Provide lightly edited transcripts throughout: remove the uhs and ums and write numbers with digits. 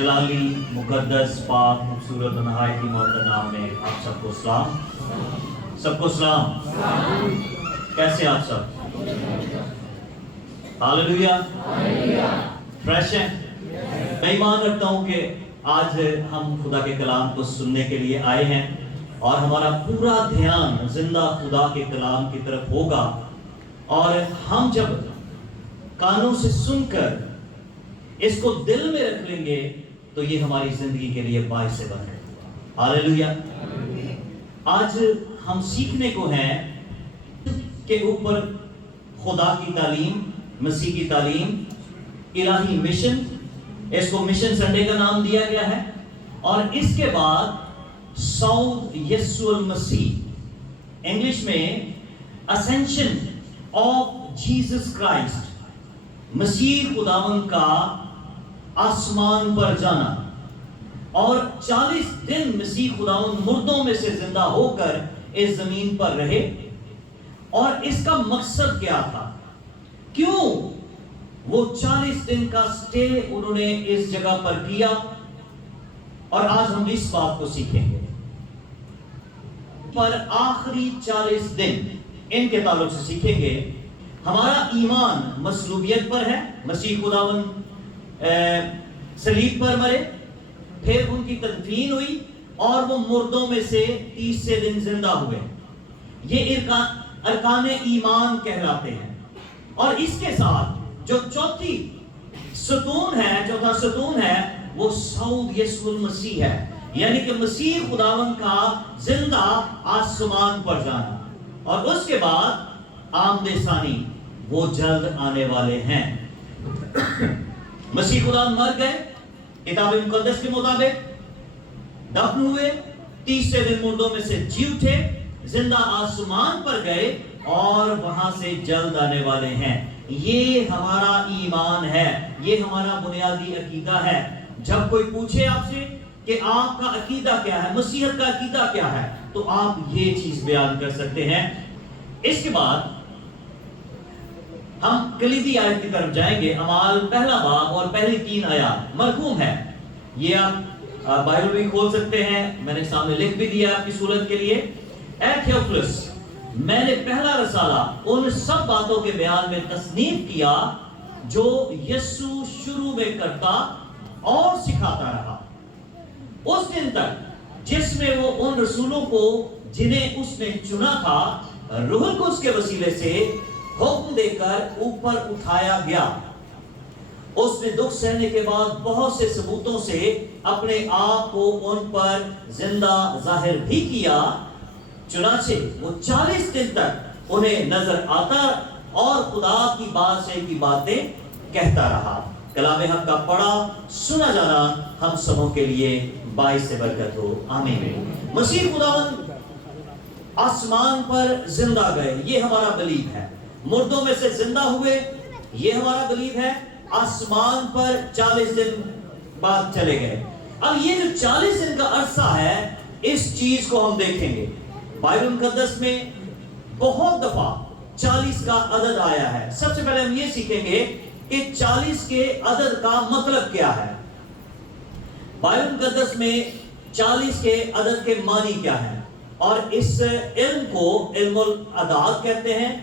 जलाली मुकद्दस पाक खूबसूरत नहायत की मौत नाम में आप सबको सलाम। सबको सलाम। कैसे आप सब? हालेलुया। फ्रेश हैं? मैं ईमान रखता हूँ कि आज हम खुदा के कलाम को सुनने के लिए आए हैं और हमारा पूरा ध्यान जिंदा खुदा के कलाम की तरफ होगा। और हम जब कानों से सुनकर इसको दिल में रख लेंगे तो ये हमारी जिंदगी के लिए बाइस से बने। हालेलुया। आज हम सीखने को हैं के ऊपर खुदा की तालीम, मसीह की तालीम, इलाही मिशन, इसको मिशन संडे का नाम दिया गया है। और इसके बाद सौद यीशु मसीह, इंग्लिश में असेंशन ऑफ जीसस क्राइस्ट, मसीह खुदावन का आसमान पर जाना। और 40 दिन मसीह खुदावन मुर्दों में से जिंदा होकर इस जमीन पर रहे। और इसका मकसद क्या था? क्यों वो 40 दिन का स्टे उन्होंने इस जगह पर किया? और आज हम इस बात को सीखेंगे। पर आखिरी 40 दिन इनके ताल्लुक से सीखेंगे। हमारा ईमान मसलूबियत पर है। मसीह खुदावन सलीब पर मरे, फिर उनकी तदफीन हुई और वो मुर्दों में से 30 दिन जिंदा हुए। ये अरकान ईमान कहलाते हैं। और इसके साथ जो चौथा सतून है वो सऊद यीशु मसीह है, यानी कि मसीह खुदावन का जिंदा आसमान पर जाना। और उसके बाद आमदे सानी, वो जल्द आने वाले हैं। मसीह खुदा मर गए किताब मुकद्दस के मुताबिक, दफन हुए, 30 दिन मुर्दों में से जी उठे, जिंदा आसमान पर गए और वहां से जल्द आने वाले हैं। ये हमारा ईमान है, ये हमारा बुनियादी अकीदा है। जब कोई पूछे आपसे कि आपका अकीदा क्या है, मसीहत का अकीदा क्या है, तो आप ये चीज बयान कर सकते हैं। इसके बाद हम कलीदी आयत की तरफ जाएंगे। अमाल पहला बाब और पहली 3 आयत मरकूम है। ये आप बाइबल भी खोल सकते हैं, मैंने सामने लिख भी दिया आपकी सूरत के लिए। ए थियोफिलस, मैंने पहला रसाला उन सब बातों के बयान में तस्नीफ किया जो यीशु शुरू में करता और सिखाता रहा, उस दिन तक जिसमें वो उन रसूलों को जिन्हें उसने चुना था रूह कुद्स के वसीले से हुक्म देकर ऊपर उठाया गया। उसने दुख सहने के बाद बहुत से सबूतों से अपने आप को उन पर जिंदा जाहिर भी किया। चुनाचे वो 40 दिन तक उन्हें नजर आता और खुदा की बात से की बातें कहता रहा। कलाम हक का पढ़ा सुना जाना हम सबों के लिए बाइस से बरकत हो। आमीन। मसीह खुदावन आसमान पर जिंदा गए, ये हमारा बिलीव है। मुर्दों में से जिंदा हुए, ये हमारा बिलीव है। आसमान पर 40 दिन बाद चले गए। अब ये जो 40 दिन का अरसा है, इस चीज को हम देखेंगे। बाइबल मुकद्दस में बहुत दफा 40 का अदद आया है। सबसे पहले हम ये सीखेंगे कि 40 के अदद का मतलब क्या है। बाइबल मुकद्दस में 40 के अदद के मानी क्या है, और इस इल्म को इल्मुल अदाद कहते हैं।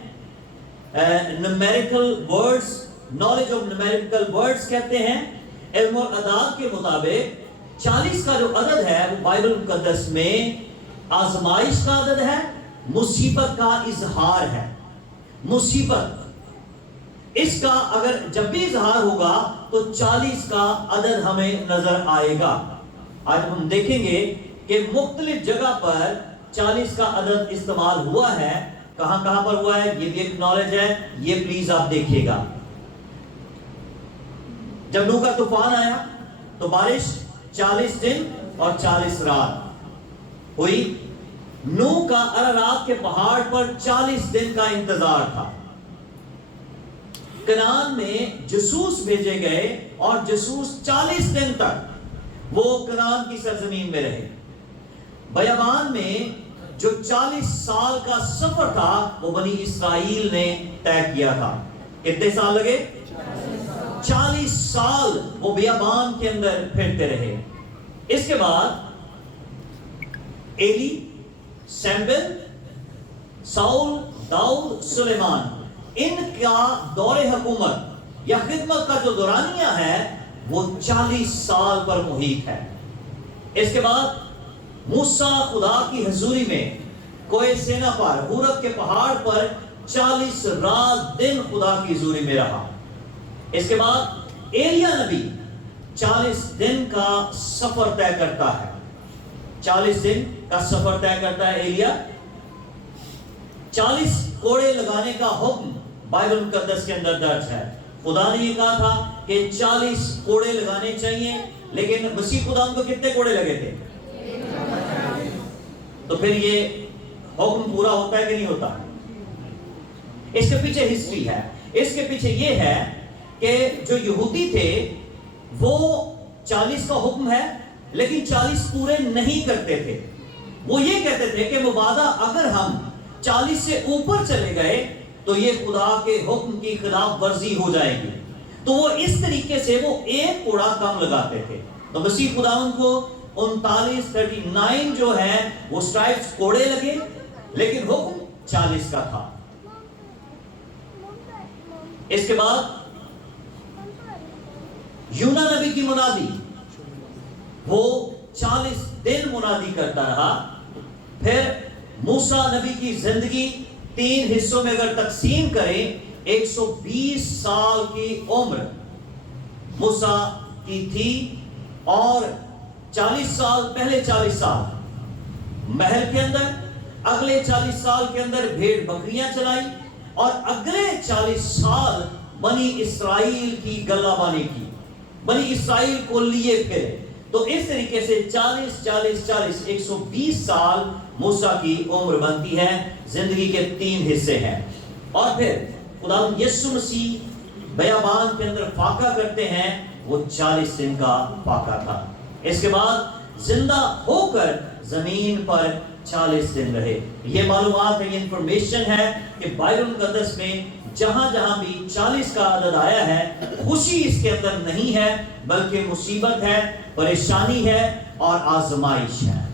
Numerical words, knowledge of numerical words कहते हैं। इल्मुल अदाद के मुताबिक 40 का जो अदद है वो बाइबल मुकद्दस में आजमाइश का अदद है, मुसीबत का इजहार है। मुसीबत, इसका अगर जब भी इजहार होगा तो 40 का अदद हमें नजर आएगा। आज हम देखेंगे कि मुख्तलिफ जगह पर 40 का अदद इस्तेमाल हुआ है। कहां कहां पर हुआ है ये भी एक नॉलेज है, ये प्लीज आप देखिएगा। जब नूह का तूफान आया तो बारिश 40 दिन और 40 रात हुई। नूह का अरारात के पहाड़ पर 40 दिन का इंतजार था। कनान में जसूस भेजे गए और जसूस 40 दिन तक वो कनान की सरजमीन में रहे। बयाबान में जो 40 साल का सफर था वो बनी इस्राइल ने तय किया था। कितने साल लगे? 40 साल वो बियाबान के अंदर फिरते रहे। इसके बाद Eli, Samuel, Saul, Dawood, Suleman, इनका दौरे हुकूमत या खिदमत का जो दौरानिया है वो 40 साल पर मुहित है। इसके बाद मूसा खुदा की हजूरी में कोई सेना पर हुरब के पहाड़ पर 40 रात दिन खुदा की हजूरी में रहा। इसके बाद एलिया नबी 40 दिन का सफर तय करता है। 40 दिन का सफर तय करता है एलिया। 40 कोड़े लगाने का हुक्म बाइबल मुकद्दस के अंदर दर्ज है। खुदा ने ये कहा था कि 40 कोड़े लगाने चाहिए, लेकिन मसीह खुदा को कितने कोड़े लगे थे? तो फिर ये हुक्म पूरा होता है कि नहीं होता? इसके पीछे हिस्ट्री है। इसके पीछे ये है कि जो यहूदी थे वो 40 का हुक्म है, लेकिन 40 पूरे नहीं करते थे। वो ये कहते थे कि मुबादा अगर हम 40 से ऊपर चले गए तो ये खुदा के हुक्म की खिलाफ वर्जी हो जाएगी। तो वो इस तरीके से वो एक कोड़ा कम लगाते थे। तो मसीह खुदा को 39 जो है वो स्ट्राइप्स कोड़े लगे, लेकिन हुक्म 40 का था। इसके बाद यूना नबी की मुनादी, वो 40 दिन मुनादी करता रहा। फिर मूसा नबी की जिंदगी 3 हिस्सों में अगर तकसीम करें, 120 साल की उम्र मूसा की थी, और 40 साल, पहले 40 साल महल के अंदर, अगले 40 साल के अंदर भेड़ बकरियां चलाई, और अगले 40 साल बनी इस्राइल की गल्लाबानी की, बनी इस्राइल को लिए फिरे। तो इस तरीके से 40 40 40 120 साल मूसा की उम्र बनती है। जिंदगी के 3 हिस्से हैं। और फिर खुदा यीशु मसीह बयाबान के अंदर फाका करते हैं, वो 40 दिन का फाका था। इसके बाद जिंदा होकर जमीन पर 40 दिन रहे। ये मालूमात है, ये इंफॉर्मेशन है कि बाइबल मुकद्दस में जहां जहां भी 40 का अदद आया है, खुशी इसके अंदर नहीं है, बल्कि मुसीबत है, परेशानी है और आजमाइश है।